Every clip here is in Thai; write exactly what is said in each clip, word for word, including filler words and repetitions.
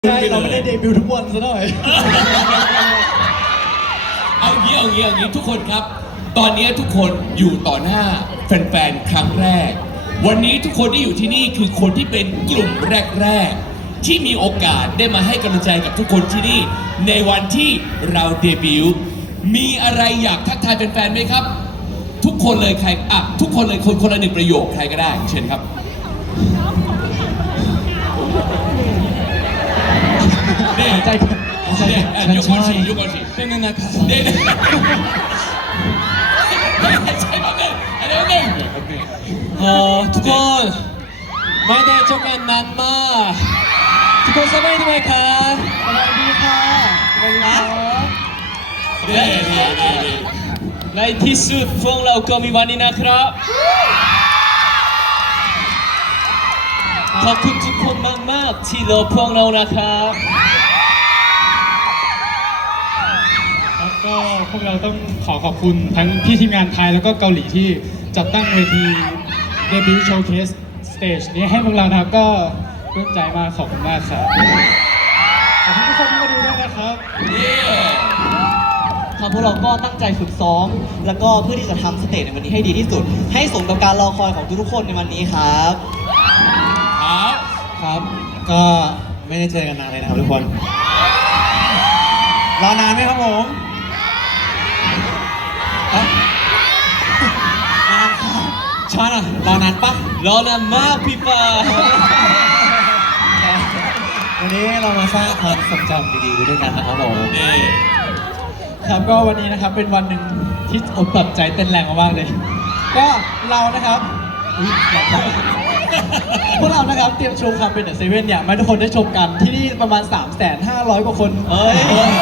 ใช่เราไม่ได้เดบิวต์ทุกวันซะหน่อยเอางี้เอางี้เอางี้ทุกคนครับ ตอนนี้ทุกคนอยู่ต่อหน้าแฟนๆครั้งแรก วันนี้ทุกคนที่อยู่ที่นี่คือคนที่เป็นกลุ่มแรกๆที่มีโอกาสได้มาให้กำลังใจกับทุกคนที่นี่ในวันที่เราเดบิวต์มีอะไรอยากทักทายแฟนๆไหมครับ ทุกคนเลยใครอ่ะทุกคนเลยคนคนละหนึ่งประโยคใครก็ได้เชิญครับเนี่ยใจเนี่ยยกก่อนสิยกก่อนสิเป็นยังไงครับเด็กใช่ป่ะเนี่ยอันนี้หนึ่งเอ่อทุกคนไม่ได้เจอกันนานมากทุกคนสบายดีไหมครับสบายดีค่ะสบายดีครับเด็กในที่สุดพวกเราก็มีวันนี้นะครับขอบคุณทุกคนมากๆที่รอพวกเรานะครับแล้วก็พวกเราต้องขอขอบคุณทั้งพี่ทีมงานไทยแล้วก็เกาหลีที่จัดตั้งเวทีเดบิวต์โชว์เคสสเตจนี้ให้พวกเรานะครับก็ปลื้มใจมากขอบคุณมากครับขอบคุณทุกคนที่มาดูด้วยนะครับครับพวกเราก็ตั้งใจฝึกซ้อมแล้วก็เพื่อที่จะทำสเตจในวันนี้ให้ดีที่สุดให้สมกับการรอคอยของทุกๆคนในวันนี้ครับครับครับก็ไม่ได้เจอกันนานเลยนะครับทุกคนรอนานไหมครับผมนานครับชอนอ่ะรอนานปะรอนานมากพี่ป่าวันนี้เรามาสร้างความทรงจำดีๆด้วยกันนะครับผมครับก็วันนี้นะครับเป็นวันหนึ่งที่อบปรับใจเต้นแรงมากๆเลยก็เรานะครับอุ๊ยอยากได้พวกเรานะครับเตรียมโชว์ความเป็นเดอะเซเว่นอยากให้ทุกคนได้ชมกันที่นี่ประมาณ สามแสนห้าร้อย กว่าคนเอ้ย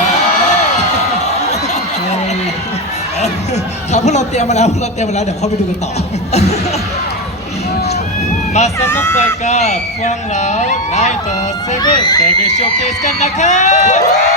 ครับพวกเราเตรียมมาแล้วพวกเราเตรียมมาแล้วเดี๋ยวเข้าไปดูกันต่อมาสนุกไปกับพวกเราไลท์เดอะเซเว่นเดบิวต์โชว์เคสกันนะครับ